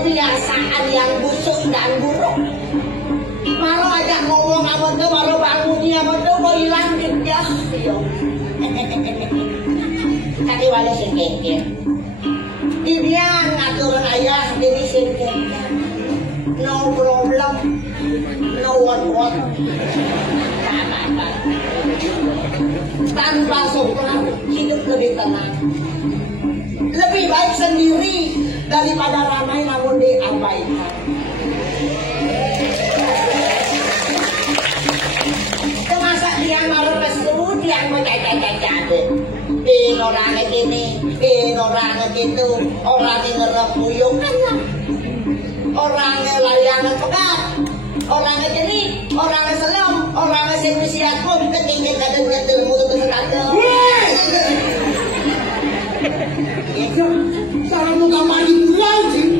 Kebiasaan yang busuk dan buruk. Malu aja ngomong apa tuh, malu bangunnya apa tuh, mau hilang dia. Tadi wala si Kekir. Dia ngaturun ayah diri sendiri. No problem, no what. Tanpa sungkan hidup lebih tenang. Lebih baik sendiri daripada ramai namun diabaikan. Masa dia naruh restu, dia mencacat-cacat. Orangnya gini, orangnya gitu, orangnya ngerepuyung kan lah. Orangnya layangan pekat, orangnya gini, orangnya selam, orangnya semisiat pun ketinggian kadang-kadang mulut berkata. Itu cara muka mandi pulau sih,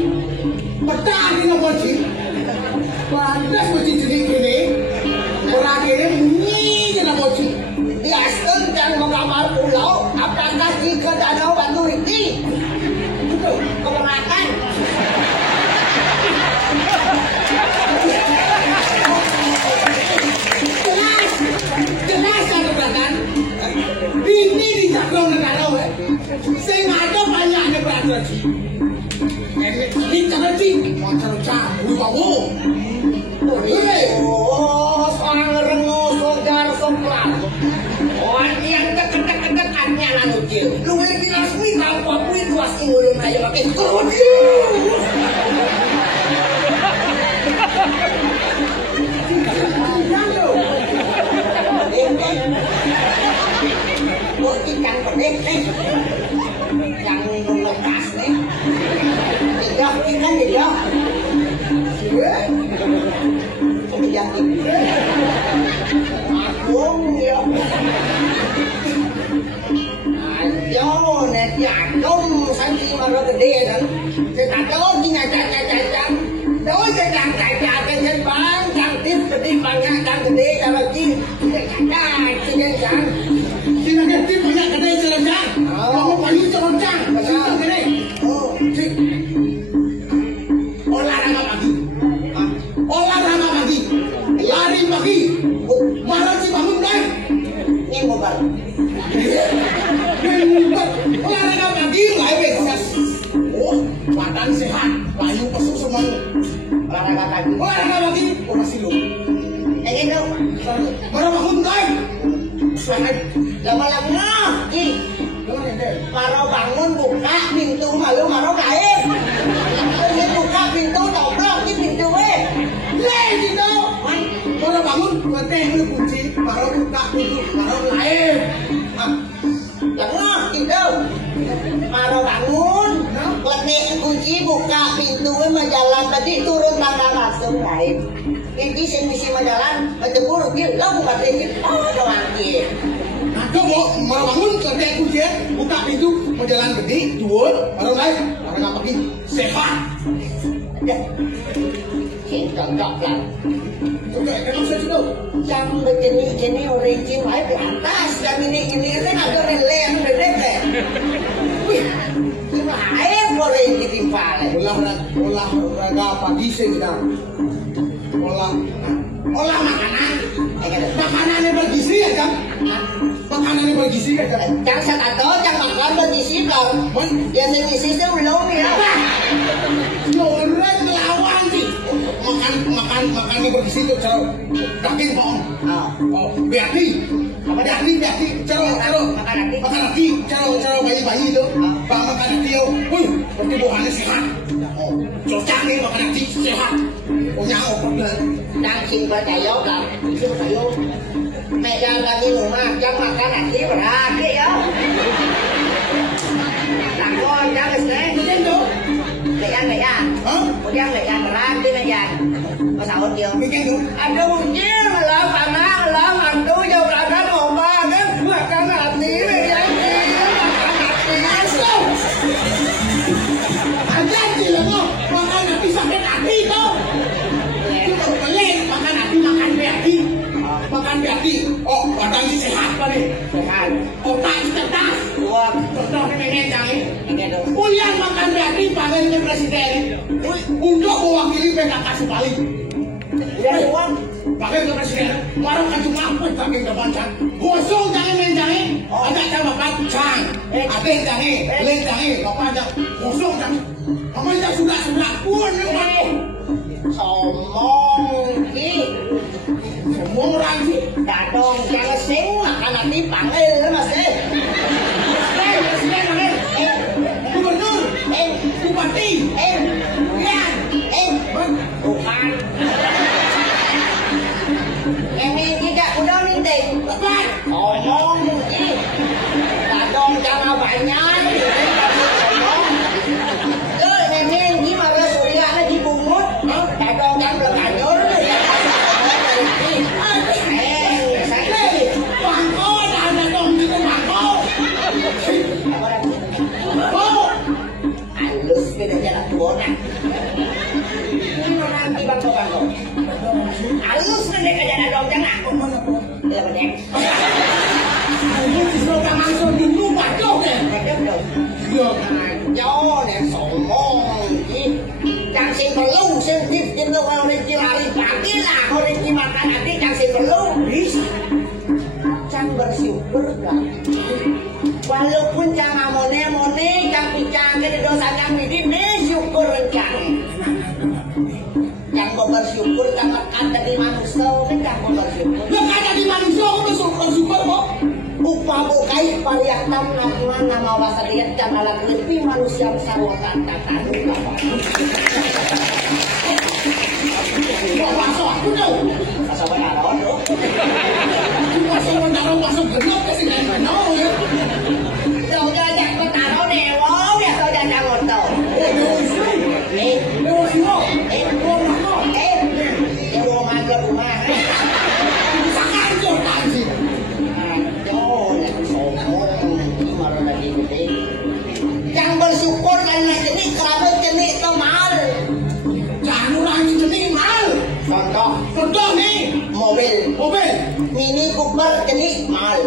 petani nomor sih, pantas mesti jadi gini, orang ini bunyi je nomor sih. Dia sedang mengamar pulau, apakah jika danau Batu ini? Itu kemenangan. Jelas satu kan? Ini di Jakarta negara, saya ada banyaknya berarti. Ini terjadi, macam campur bawa. Oh, seorang rengus, segar, semplan. Orang yang dekat-dekatnya lalu dia. Lu lagi rasmi tanpa puit luas ingulun aja pakai kerudung. Buktikan pedek nih. Yang lekas nih. Tidak, tidak. Yakin. Agung ya. Ayo net yakin santi maro gede kan. Kita tahu tinggal cacat-cacat. Tahu cacat-cacat kan bang, cantik gede banyak kan gede kalau cing. Cacat cing kan. Cing gede banyak gede celana. Kamu payu celana. Betul gede. Oh, cing. Olahraga pagi. Olahraga pagi. Lari pagi, malam si bangun kan? Ngembok. Olahraga pagi, lari bekas. Oh, badan sehat, layu pesuk semua. Olahraga pagi, orang silu. Ini dong, baru bangun kan? Lama-lama, baru bangun buka pintu malu baru gaib. Buka pintu dobrok di pintu gitu. Baru bangun, teh lu kunci, baru buka pintu, baru lain. Jangan gitu. Baru bangun, teh kunci buka pintu, menjalan tadi turun tangga langsung lain. Ini misi menjalan, bertemu dia, lo buka pintu, doang dia. Nah, coba baru bangun, teh kunci, buka pintu, menjalan gede, turun, baru lain, baru nggak pergi, sehat. Cocok lah. Oke, kenapa saya yang begini-gini origin di atas dan ini kan ada relay olahraga pagi sih kita. Olah makanan. Makanannya bergizi ya kan? Makanannya bergizi ya kan? Jangan satu, jangan makan bergizi dong. Ya bergizi itu belum ya. Orang lawan sih. Makannya bergizi itu cara daging pohon. Berarti cara makan hati, cara bayi itu, makan hati itu, pertumbuhannya sehat. Cocok nih makan hati sehat. Punya obat đang xin percaya kan, percaya. Mẹ ra là đi ngủ mà, chắc makan hati berarti ya. Tak con jangan kesini, itu. Leyan. Kemudian leyan berarti leyan. Masahut dia. Ada mungkin lah karena lah mantu jauh ada ngomong kan makan hati leyan. Makan hati. Ada tidak mau makan hati sakit hati kau. Makan berarti, oh badan sehat kali, sehat, otak cerdas, wah, cerdas ini mengenai, Ulian makan berarti panggil ke presiden, untuk mewakili PKK Sebali, ya uang, panggil ke presiden, baru kan cuma apa panggil ke bancan, gosong jangan menjangi, ada cara makan, cang, ada jangi, le jangi, apa aja, gosong jangi, kamu yang sudah pun yang somong ki. Semua orang sih, datang jangan sing makan nanti panggil mas presiden, gubernur, bupati, bukan. Ini tidak udah minting, bukan. Ngomong mungkin, datang jangan banyak. Ini gimana surianya dibungkut, datang jangan berkanyur. Beda jalan tuonan. Ini nanti bangko. Halus nanti ke jalan dong jangan aku mau tidak banyak. Ini sudah langsung dilupa dong deh. Yo nih somong. Jangan sih perlu sedikit jenuh kalau hari pagi lah kalau makan nanti jangan sih perlu bisa. Jangan bersyukur kan. Walaupun jangan mone, jangan bicara ke dosa yang ini syukur kan. Yang bersyukur kan ada di manusia kan yang bersyukur. Yang ada di manusia aku bersyukur kok. Upamu kai pariyatam nama wasadiat dan alat lebih manusia sarwatan tatan. Kok masuk aku tuh? Masuk bayaran loh. Masuk bayaran masuk gelap ke sini mana ya? Rồi cho chẳng có tà đó nè, bó nè, tôi cho chẳng một tổ. Em mua mà cho đủ mà. Sao ăn cho tàn gì? Cho là sổ nhưng mà rồi là gì thế? Chẳng bersyukur karena jadi kerabat jenis itu mahal. Jangan orang jenis mahal. Contoh nih, mobil. Mini Cooper jenis mahal.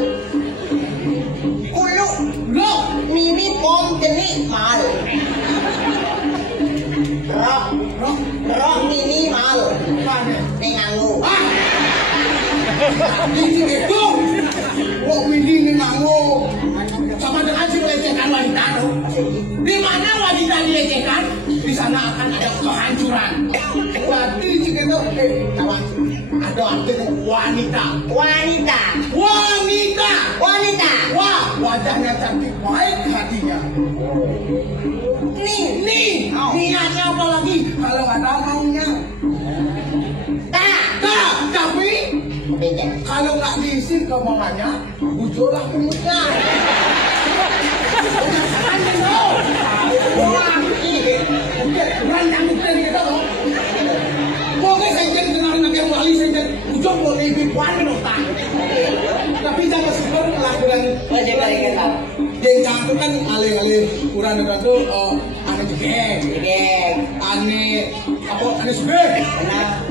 Mini bom jenis mahal. Rock mini mahal. Nengangu. Ini itu. Rock mini nengangu. Sama dengan si melecehkan wanita. Di mana wanita dilecehkan, di sana akan ada kehancuran. Berarti itu kawan. Ada artinya wanita. Wah, wajahnya cantik, baik hatinya. Nih, niatnya apa lagi? Kalau ada maunya. Tapi kalau nggak diisi kemauannya, bujurlah mulutnya. Rancang bukti kita loh. Pokoknya saya dengar nanti wali saya ujung mau lebih kuat menotang. Tapi jangan super lakukan banyak kali kita. Yang cantik kan alih-alih kurang itu aneh jegeng, aneh apa aneh sebeg,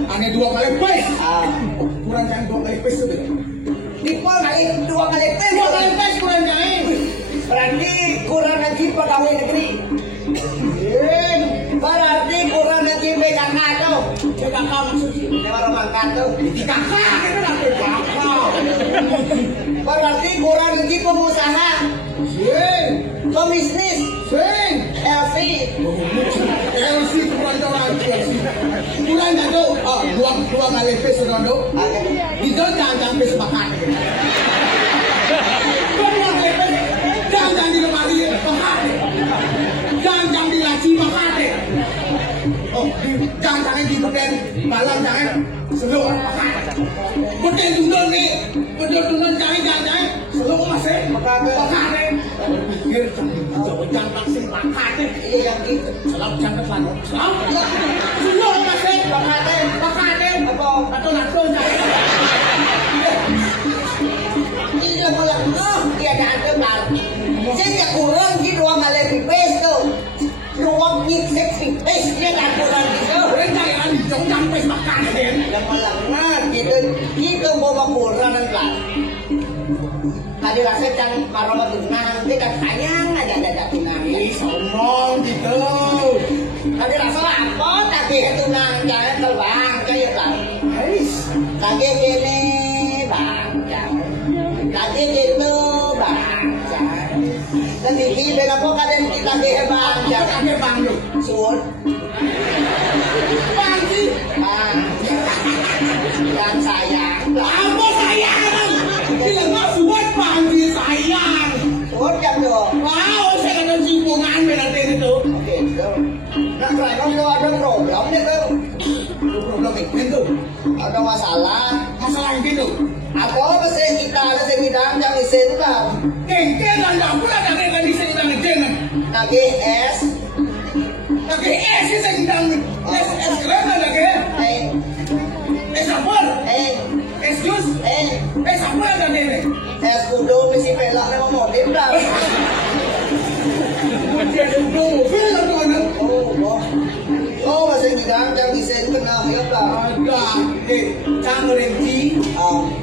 aneh 2 kali pes. Kurang jangan 2 kali pes itu. Dua kali pes kurang jangan. Berarti kurang lagi pegawai negeri. kakak suci. Ini baru mangkat tuh. Di kakak, itu nanti kakak. Berarti kurang lagi pengusaha. Swing. Pembisnis. Swing. LC. LC itu kurang orang. Kurang jatuh. Oh, dua kali pes sudah dong. Itu jangan pes makan. Jangan di lemari makan. Jangan di laci makan. Oh, jangan di buden malam jangan seluruh makan. Buden dulu nih, buden dulu jangan seluruh masih makan. Pikir jangan sih makan deh. Iya yang itu. Selalu jangan selalu. Seluruh masih makan deh. Apa atau langsung jangan. Iya malah dia ada lagi. Saya kurang di ruang malam di pesto. Ruang seksi pes dia tak kurang gitu. Jangan jangan pes makan deh. Yang malah gitu bawa kurang kan. Tadi rasa jangan marah tunang kita sayang ada tunang. Sombong gitu. Tadi rasa apa tapi tunang jangan terbang kayak kan. Tadi kene bang jangan. Tadi itu bang jangan. Dan di dalam apa kalian kita bang jangan bang lu. Sur. Bang sih. Bang. Dan sayang. Apa sayang? Bilang mau suat bang sih sayang. Suat jam dong. Wow, saya kan simpungan berarti itu. Oke, itu. Nah, kalau ada problem tuh. Problem itu. Ada masalah. Masalah gitu. Apa mesin kita mesin bidang yang mesin bang. Kengkel dan pula ada dengan mesin bidang dengan. Lagi es. Lagi es mesin bidang. Es kelapa lagi. Es apa? Es jus. Es apa ada ni? Es kudo mesin pelak nama mobil bang. Mobil apa mana? Oh, mesin bidang yang mesin kenal ya bang. Ada. Jangan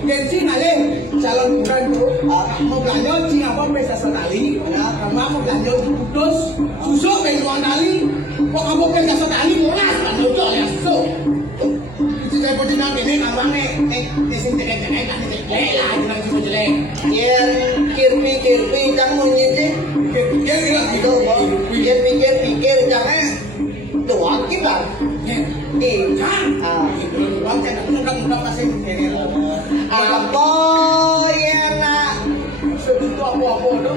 Gensi nale calon bukan tu mau belanja cina apa pesa sekali, mau belanja putus susu beruang kali, kok kamu pesa sekali murah kan lucu ya susu. Itu saya pun bilang ini abang di sini jelek kan jelek lah, jangan cuma jelek. Kirpi jangan menyidik, pikir jangan doang kita. Apa ya nak segitu apa tu?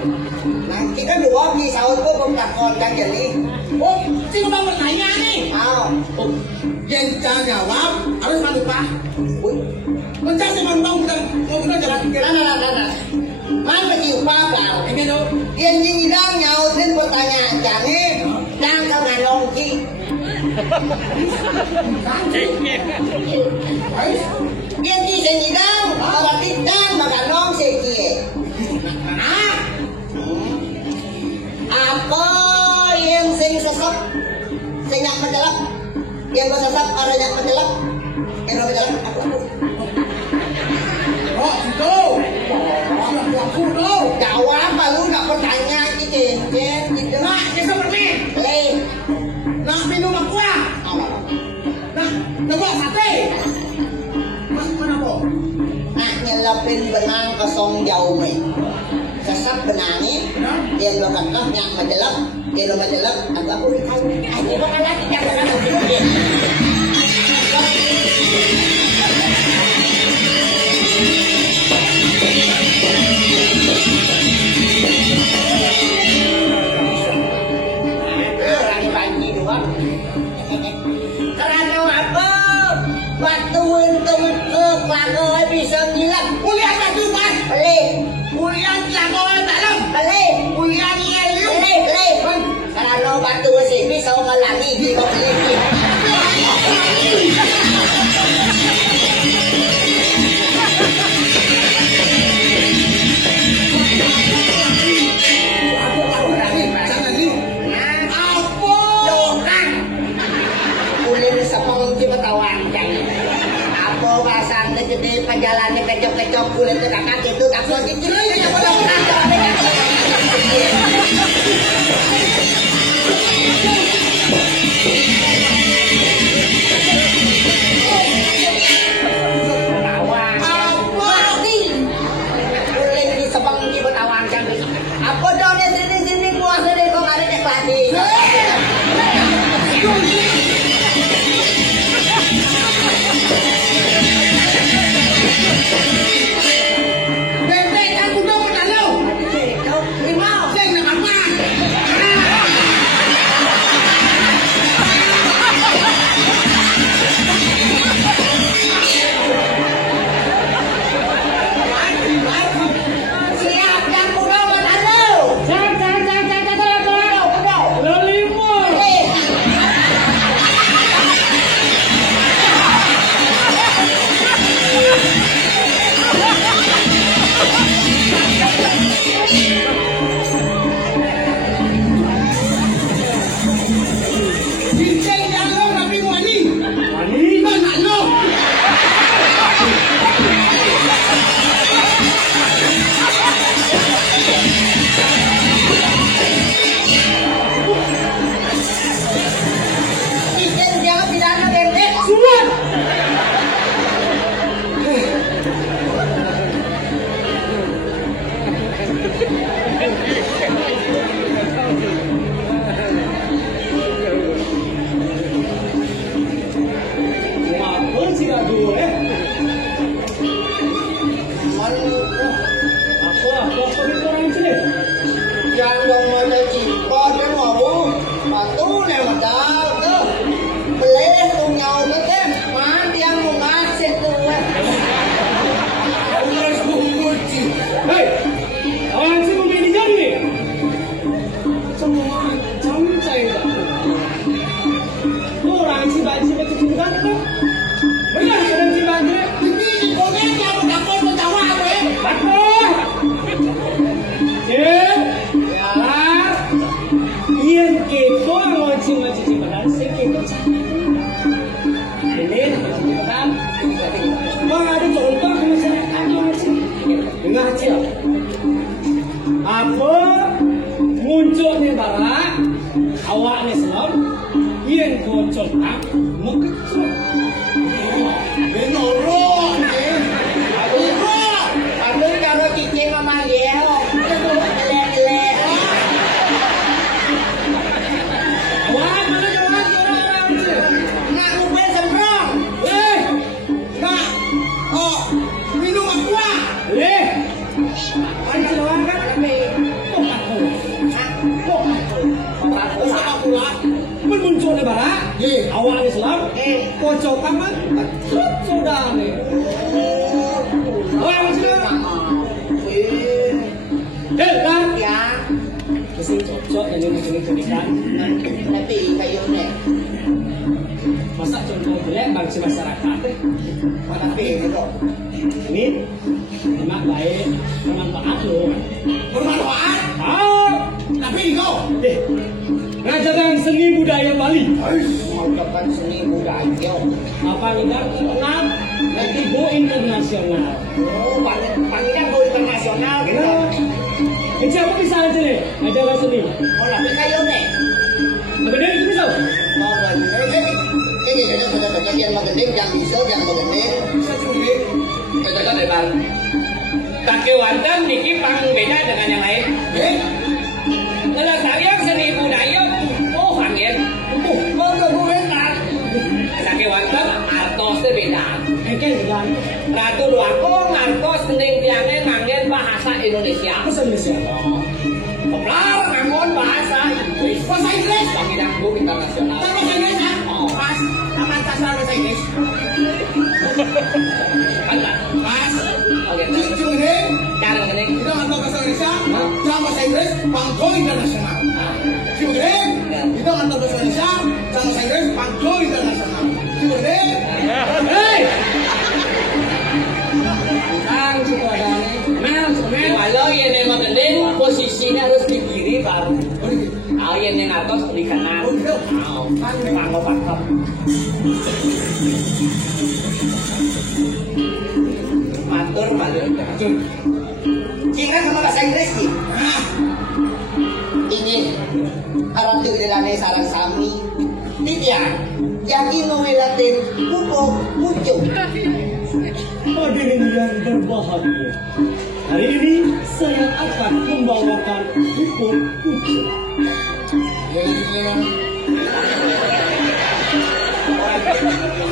Nah kita dua di sahur tu bertakon kan jadi. Oh, si bang bertanya ni. Yang jangan jawab harus lupa. Mencari bang bukan jalan pikir. Nah. Mana lupa kau? Ini tu. Yang bilang nyautin pertanyaan jangan kau nongki. Dia di sini dong, kalau tidak makan nong sekie. Apa yang sing sesat, sing yang menjelak, yang sesat ada yang menjelak, aku. Oh itu, aku tu. Jawab baru nak bertanya gitu. Nah, seperti. Nak minum aqua. Nak buat sate. Mana po? Nak nyelapin benang kosong jauh ni. Sesat benang ni, dia lo kata yang menjelap, aku tahu. Aku bakal lagi jangan Karena apa? Waktu untung kelakon bisa nyilat. Kuliah satu mas. Kuliah kelakon dalam. Kuliah nyilat. Karena waktu sini bisa ngelangi di kopi. Apa sih aku Apa orang sini? Yang dong ada cipot kan mau batu nih modal tuh beli tuh nhau cái kan mandi yang mau ngasih tuh harus bungkus Hei, orang sini mau jadi jadi. Semua campur. Orang sih baju itu juga kan? Benar sudah sih baju. ini pokoknya yang udah kau tahu apa ya? Betul. Ya, Ian kepo ngocing-ngocing cipadan, saya kepo ini cipadan. Bang ada contoh ke masyarakat ngocing, dengar kecil. Apa muncul di barat, awak ni selam, Ian kocok tak mengkecil. Benorong nih, aduh kalau kiki mama dia, leleh. Awak mana jawab orang tu? Nak ngubah semprong. Nak, oh, minum aqua. Ada jawab kan? Usah aqua. Muncul di barat, awak ni selam, kocok kan? Sudah ni. Awak macam mana? Kan? Ya, Mesti cocok dan yang macam-macam. tapi kayu ni, Masa contoh jelek bagi masyarakat. tapi itu Ini emak baik, bermanfaat loh. bermanfaat. Tapi kau, Ngajarkan seni budaya Bali. mau dapat seni budaya. Apa kita terkenal? Nanti go internasional. Oh, panggilan go internasional gitu. Kecil apa bisa aja nih? Ngajarkan seni. Oh, tapi kayu ni. Apa dia itu bisa? Oh, ini betul-betul yang mengending, yang bisa, yang mengending. Bisa juga. Kita kan lebar. Kaki wantan niki beda dengan yang lain. Kalau saya seni budaya, oh angin. Mau ke bulan Kaki wantan artosnya beda. Kan dengan Ratu Luangkong artos kening tiangnya nganggen bahasa Indonesia. apa Indonesia? Keplar ngangon bahasa Inggris. Bahasa Inggris. Panggilan go internasional. Bahasa Inggris kan? Pas, aman tas bahasa Inggris. Kan lah. Pas. Oke. Cuma ni, Cara kening. kita ngantor bahasa Indonesia, dalam bahasa Inggris, pangko internasional. Cuma ni, kita ngantor bahasa Indonesia, dalam bahasa Inggris, pangko internasional. Cuma ni, Hei! Kang sutradara. Kalau yang mengending posisinya harus di kiri baru. Yang atas di kanan. Panggo pakap. Matur balik. kita sama bahasa Inggris ni. Ini harap diulangi sarang sami. Tidak, yang ini Latin, pupuk, muncul. Hadirin yang berbahagia. Hari ini saya akan membawakan buku kucu.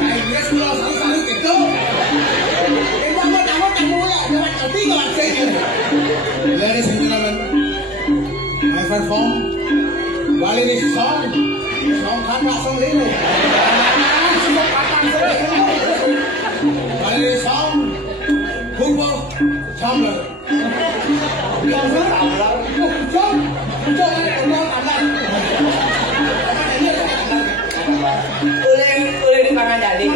Inggris pulau selalu gitu. Ladies and gentlemen, I perform Balinese song. Song kakak song ini. Balinese song. Hugo Tumbler. Boleh di Pangandaling.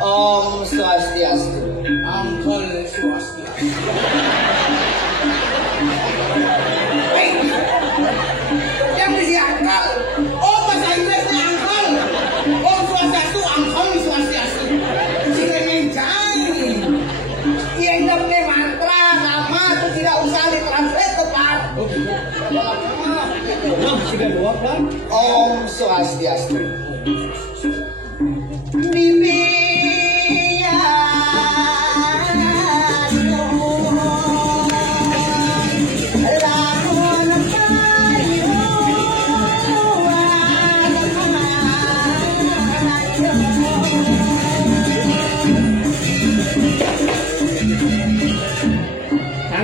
Om Swastiastu. Angkol Swastiastu. Yang di angkal. Oh, bahasa Inggrisnya angkal. Om Swastiastu, angkol Swastiastu. Sini mencari. Yang namanya mantra, nama itu tidak usah ditranslate tepat. Nah, sudah dua kan? Om Swastiastu. Bibiya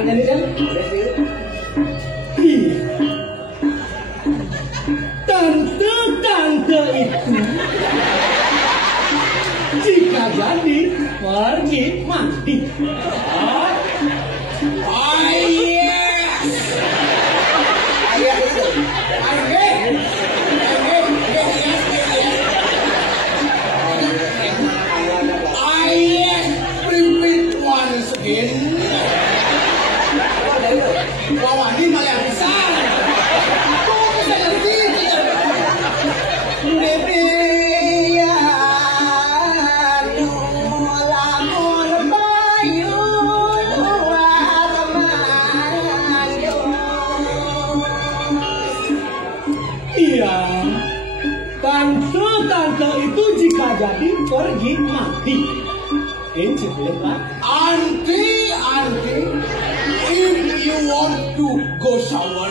ini kan? Iya. Tante-tante itu jika jadi pergi mandi. Ayah itu. Once again. Lawan ini malah besar. Aku bisa ngerti. Iya, tante-tante itu jika jadi pergi mandi. Ini Pak. Auntie, if you want to go shower,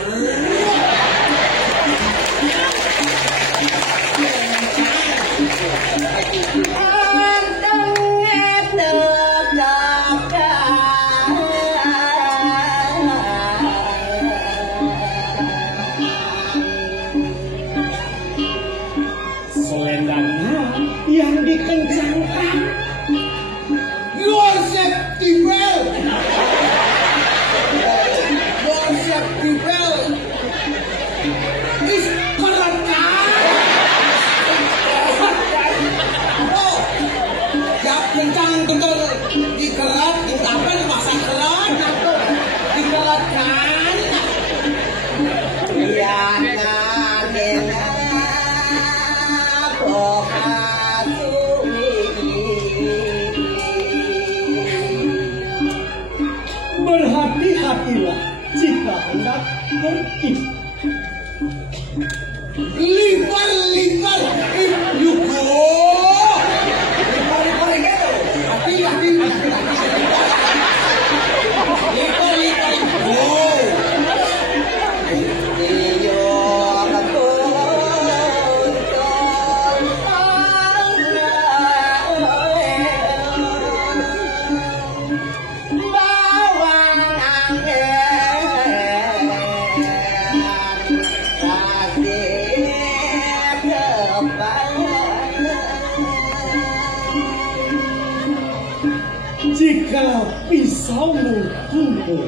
selendangnya yang dikencangkan. your safety belt. Your safety belt is kerekan. Oh, ya kencang betul. Dikerat, ditapen, pasang kerat, dikeratkan. Ya, berhati-hatilah jika hendak pergi. Lipat, if you go. Lipat, hati-hati. Lipat, go. Jika pisaumu tumbuh,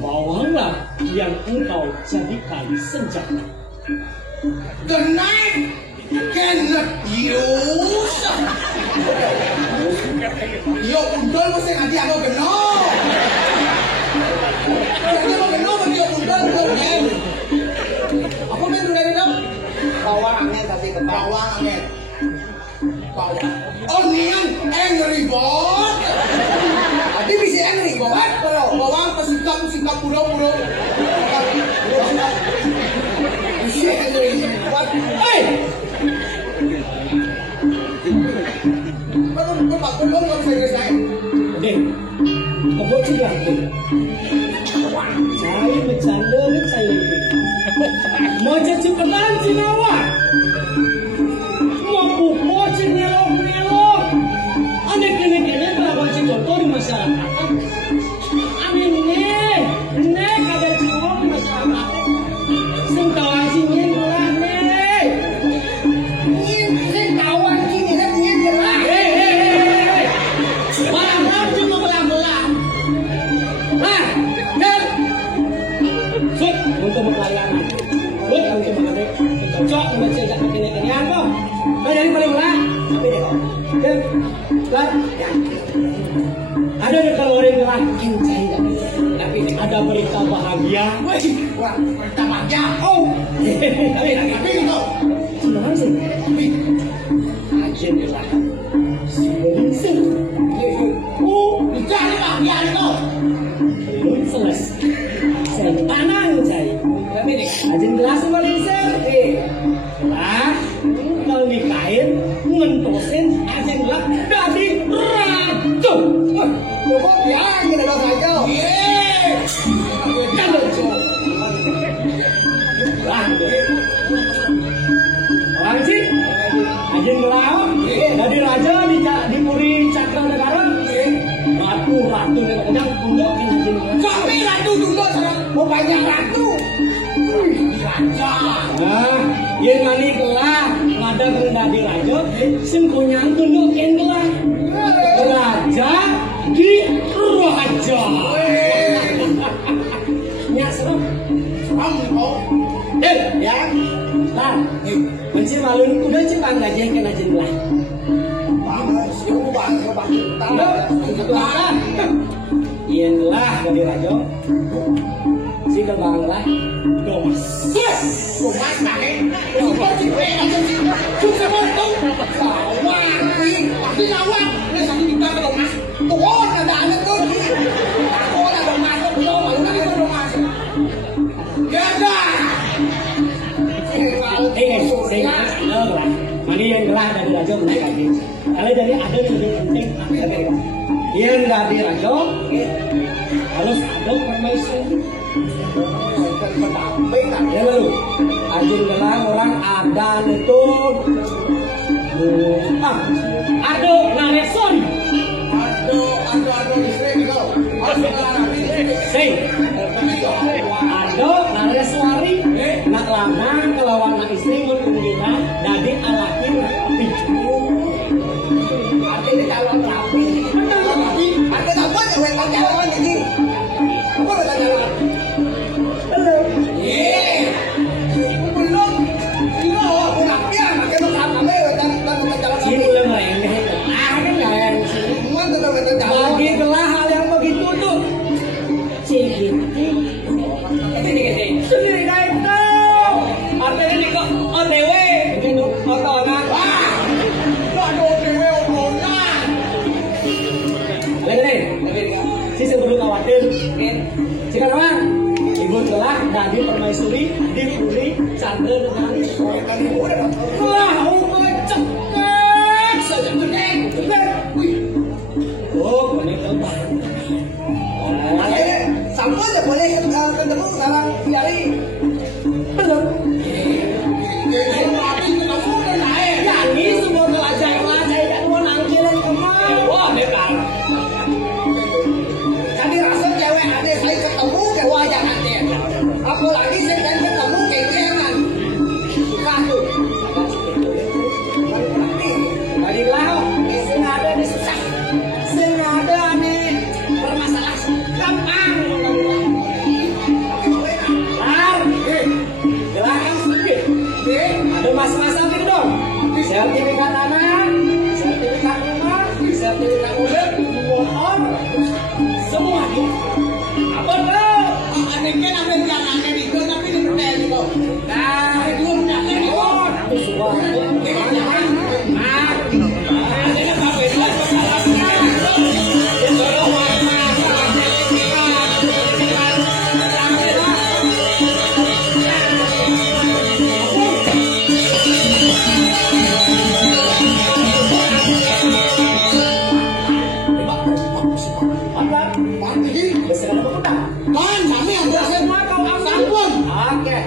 bawanglah yang engkau jadikan senjata. The knife cannot use. Yo, undol mesti nganti aku geno. Aku mau geno mesti undol kan. Apa men dari dong? Bawang angin tapi ke bawang angin. Bawang. Onion angry bird. Adi bisa angry bird kalau bawang pesikam pura-pura. Bisa angry bird. Hey. Kau bakul kau saya saya. Dek, kau juga dek. Saya bercanda dan saya mau cepetan Cinawa. Mau pukul Cinelok. Ada kene-kene berapa contoh di masyarakat. Amin nih ada contoh di masyarakat. Sentawa sini lah nih. Sentawa sini kan dia gerak. Barang cuma belang-belang. Nah, dan sud untuk pelayanan. Sud untuk mengenai cocok membaca jak kene-kenean kok. Kau jadi paling belang. Tapi deh kok. Dan ada kalau orang bilang kincai tapi ada berita bahagia. Wah, berita bahagia. Oh, tapi itu senang sih. Tapi ajen bilang si Beningsih. Oh, dicari bahagia itu. belum selesai. Saya tanang saya. Tapi nih, ajen jelas sama Beningsih. Nah, kalau nikahin ngentosin ajen bilang dari ratu. Kok biar kita dapat saja. Kan lucu. Langsing, ajen ngelawan dari raja dipuri cakra negara, ratu negara kadang pundok ajen ngelawan. ratu dulu sareng mau banyak ratu. Raja. Nah, yen ngani gelah ngada rendah di raja, sing kunyang tunduk yen gelah. Raja di raja. Nya serem. Serem kok. Ya. Tar, mencir malun udah cipang gajian kena jenlah. Bang, siapa bang kita. Yen lah gede raja. Si kebang lah. Domas. Rumah naik, rumah cipe aja sih. Suka montung. Lawan, tapi lawan. Ini satu kita ke rumah. Tuh, ada anak tuh. Aku ada rumah tuh belum, lalu nanti ke rumah. Gada. Saya mani yang gelah dari raja menaik lagi. Kalau jadi ada yang lebih penting yang dari raja harus ada permaisuri. Ya lalu, ajin gelah orang ada itu. Ado nareson. Ado istri kau. Sing. Ado nareswari. Nak lanang kelawan nak istri mun kumulina dadi alaki rapi. Artinya calon rapi. Artinya apa yang calon ini? Apa yang calon? Belum. Aku rapian, makanya kamu dan calon. Sini udah merengeh. Kan enggak. Semua betul-betul calon. Bagi gelah hal yang begitu tuh. Cik. Sendiri naik tuh. Artinya nih kok OTW. Ini otonan. Wah, ada OTW otonan. Lihat si sebelum khawatir. Jika memang ibu telah dari permaisuri dipuri canda dengan wah, cepat saja cepat. Oh, ini tempat. Sampai aja boleh ketemu sekarang hari. Belum. Ya, ini semua kelajaian tidak mau nangkilin kemana. Wah, dekat. Tadi rasa cewek ada saya ketemu ke wajah nanti. Apalagi saya ketemu kencengan. Satu. Tadi lah, sing ada di susah. Sing ada nih bermasalah gampang. Ada mas-masan gitu dong. Sertifikat tanah, sertifikat rumah, sertifikat mobil, motor, semua gitu. Apa tuh? Anehnya apa yang aneh itu tapi di percaya itu. Nah, Itu udah kan itu. itu semua. Nah, Artinya apa itu? Kan kami yang berhasil sampun. oke.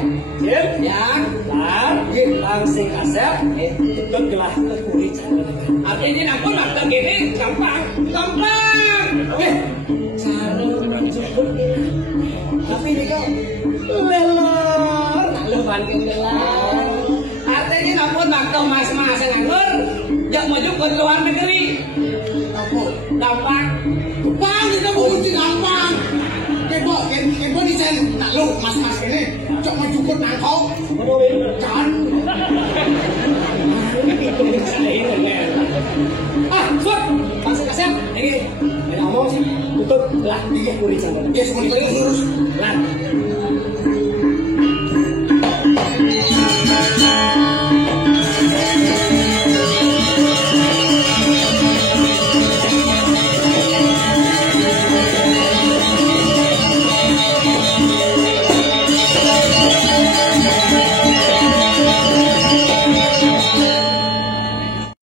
Jim, Ya. tar, langsing asep, tetep gelah tekuri canda. Artinya aku nak gini gampang. Gampang. Oke, cara menjemput tapi ini kau lelor, leban kendelan. Artinya aku waktu mas-mas nganggur, jak maju ke luar negeri. Apa? Gampang. Gampang kita kunci gampang. Kebo di sen nak lu mas-mas ini. Cok maju ke nangkau. Kan. Suat, langsung asep. Ini ngomong sih, tutup lah, tekuri canda. Ya semua itu lurus. Lan,